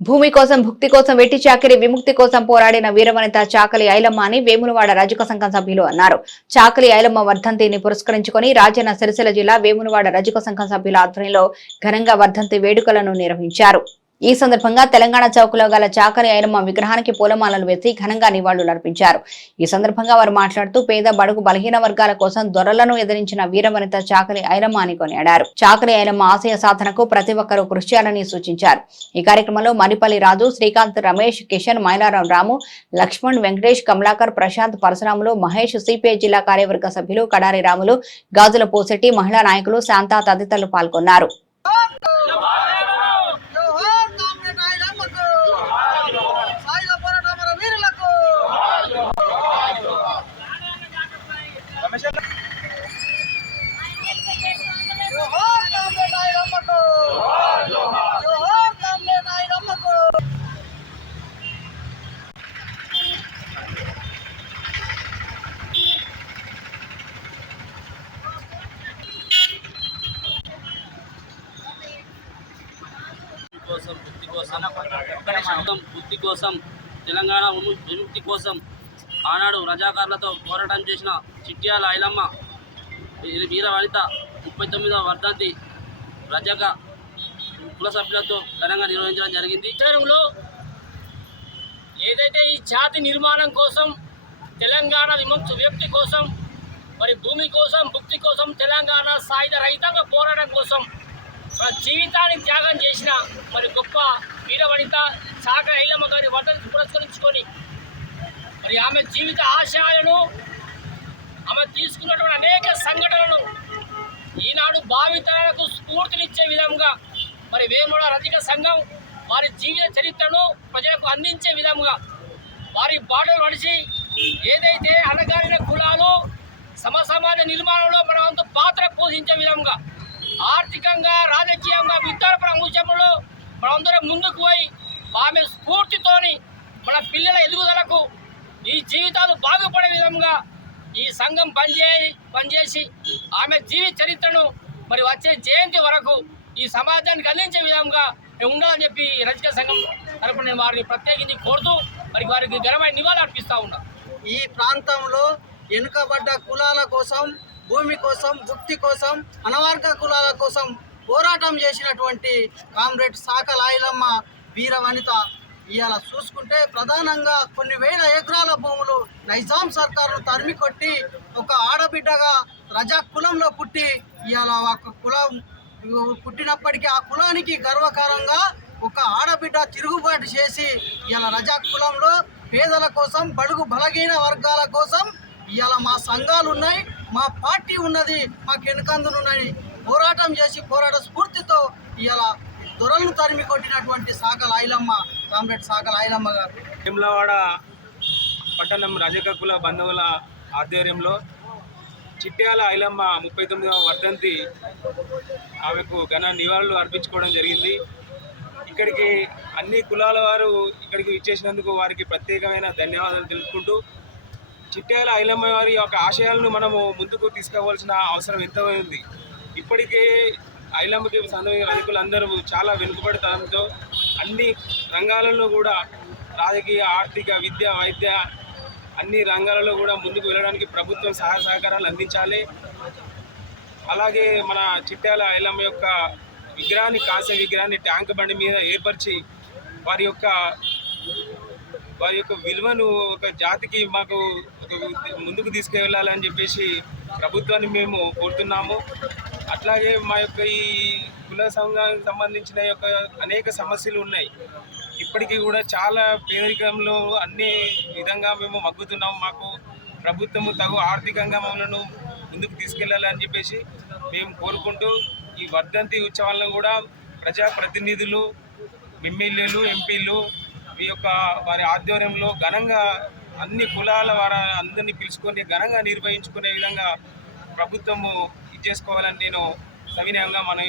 భూమి కోసం భుక్తి కోసం వెట్టి చాకిరి విముక్తి కోసం పోరాడిన వీరవనిత చాకలి ఐలమ్మ అని వేములవాడ రజక సంఘం సభ్యులు అన్నారు. చాకలి ఐలమ్మ వర్ధంతిని పురస్కరించుకొని రాజన్న సిరిసిల్ల జిల్లా వేములవాడ రజక సంఘం సభ్యుల ఆధ్వర్యంలో ఘనంగా వర్ధంతి వేడుకలను నిర్వహించారు. ఈ సందర్భంగా తెలంగాణ చౌకలో గల చాకలి ఐరమ్మ విగ్రహానికి పూలమాలలు వేసి ఘనంగా నివాళులు అర్పించారు. ఈ సందర్భంగా వారు మాట్లాడుతూ పేద బడుగు బలహీన వర్గాల కోసం దొరలను ఎదిరించిన వీరవనిత చాకలి ఐరమ్మ అని కొనియాడారు. చాకలి ఐరమ్మ ఆశయ సాధనకు ప్రతి ఒక్కరూ కృషి చేయాలని సూచించారు. ఈ కార్యక్రమంలో మణిపల్లి రాజు శ్రీకాంత్ రమేష్ కిషన్ మైలారాం రాము లక్ష్మణ్ వెంకటేష్ కమలాకర్ ప్రశాంత్ పరశురాములు మహేష్ సిపిఐ జిల్లా కార్యవర్గ సభ్యులు కడారి రాములు గాజుల పోసెట్టి మహిళా నాయకులు శాంత తదితరులు పాల్గొన్నారు. కోసం బుద్ధి కోసం శబ్దం బుద్ధి కోసం తెలంగాణ విముక్తి కోసం ఆనాడు రజాకారులతో పోరాటం చేసిన చిట్యాల ఐలమ్మ వీర- వనిత ముప్పై తొమ్మిదవ వర్ధంతి రజక కుల సభ్యులతో ఘనంగా నిర్వహించడం జరిగింది. ఆధ్వర్యంలో ఏదైతే ఈ జాతి నిర్మాణం కోసం తెలంగాణ విముక్తి వ్యక్తి కోసం మరి భూమి కోసం భుక్తి కోసం తెలంగాణ సాయుధ రైతాంగ పోరాటం కోసం జీవితాన్ని త్యాగం చేసిన మరి గొప్ప వీరవనిత సాగర ఐలమ్మ గారి వర్ధని పురస్కరించుకొని మరి ఆమె జీవిత ఆశయాలను ఆమె తీసుకున్నటువంటి అనేక సంఘటనలను ఈనాడు భావితరాలకు స్ఫూర్తినిచ్చే విధంగా మరి వేముడ రధిక సంఘం వారి జీవిత చరిత్రను ప్రజలకు అందించే విధంగా వారి బాటలు నడిచి ఏదైతే అణగారిన కులాలు సమసమాజ నిర్మాణంలో మన వంతు పాత్ర పోషించే విధంగా ఆర్థికంగా రాజకీయంగా విద్యాపర అంశంలో మనందరం ముందుకు పోయి ఆమె స్ఫూర్తితోని మన పిల్లల ఎదుగుదలకు ఈ జీవితాలు బాగుపడే విధంగా ఈ సంఘం పనిచే పనిచేసి ఆమె జీవిత చరిత్రను మరి వచ్చే జయంతి వరకు ఈ సమాజానికి అందించే విధంగా మేము ఉండాలని చెప్పి ఈ రజక సంఘం తరపున నేను వారిని ప్రత్యేకించి కోరుతూ మరి వారికి ఘనమైన నివాళులు అర్పిస్తూ ఉన్నా ఈ ప్రాంతంలో వెనుకబడ్డ కులాల కోసం భూమి కోసం భుక్తి కోసం అనవర్గ కులాల కోసం పోరాటం చేసినటువంటి కామ్రేడ్ శాఖ లాయిలమ్మ వీర వనిత. ఇవాళ చూసుకుంటే ప్రధానంగా కొన్ని వేల ఎకరాల భూములు నైజాం సర్కారును తరిమి కొట్టి ఒక ఆడబిడ్డగా రజా కులంలో పుట్టి ఇవాళ ఒక కులం పుట్టినప్పటికీ ఆ కులానికి గర్వకారంగా ఒక ఆడబిడ్డ తిరుగుబాటు చేసి ఇవాళ రజా కులంలో పేదల కోసం బడుగు బలహీన వర్గాల కోసం ఇవాళ మా సంఘాలు ఉన్నాయి మా పార్టీ ఉన్నది మాకు వెనుకందులు ఉన్నాయి పోరాటం చేసి పోరాట స్ఫూర్తితో ఇలా దొరలను తరిమి కొట్టినటువంటి సాకల ఐలమ్మ కామ్రేడ్ సాకల ఐలమ్మ గారు. వేములవాడ పట్టణం రజకకుల బంధువుల ఆధ్వర్యంలో చిట్యాల ఐలమ్మ ముప్పై తొమ్మిదవ వర్ధంతి ఆమెకు ఘన నివాళులు అర్పించుకోవడం జరిగింది. ఇక్కడికి అన్ని కులాల వారు ఇక్కడికి ఇచ్చేసినందుకు వారికి ప్రత్యేకమైన ధన్యవాదాలు తెలుపుకుంటూ చిట్టేల ఐలమ్మ వారి యొక్క ఆశయాలను మనము ముందుకు తీసుకోవాల్సిన అవసరం ఎంతో ఉంది ఇప్పటికే ఐలమ్మకి సందర్భంగా రజకులు అందరూ చాలా వెనుకబడటంతో అన్ని రంగాలలో కూడా రాజకీయ ఆర్థిక విద్య వైద్య అన్ని రంగాలలో కూడా ముందుకు వెళ్ళడానికి ప్రభుత్వం సహాయ సహకారాలు అందించాలి. అలాగే మన చిట్టాల ఐలమ్మ యొక్క విగ్రహాన్ని కాసే విగ్రహాన్ని ట్యాంక్ బండి మీద ఏర్పరిచి వారి యొక్క వారి యొక్క విలువను ఒక జాతికి మాకు ముందుకు తీసుకెళ్ళాలని చెప్పేసి ప్రభుత్వాన్ని మేము కోరుతున్నాము. అట్లాగే మా యొక్క ఈ కుల సంఘానికి సంబంధించిన యొక్క అనేక సమస్యలు ఉన్నాయి. ఇప్పటికీ కూడా చాలా పేదరికంలో అన్ని విధంగా మేము మగ్గుతున్నాము. మాకు ప్రభుత్వము తగు ఆర్థికంగా మమ్మల్ని ముందుకు తీసుకెళ్ళాలని చెప్పేసి మేము కోరుకుంటూ ఈ వర్ధంతి ఉత్సవాలను కూడా ప్రజాప్రతినిధులు ఎమ్మెల్యేలు ఎంపీలు ఈ యొక్క వారి ఆధ్వర్యంలో ఘనంగా అన్ని కులాల వారి అందరినీ పిలుచుకొని ఘనంగా నిర్వహించుకునే విధంగా ప్రభుత్వము ఇచ్చేసుకోవాలని నేను సవినయంగా మనం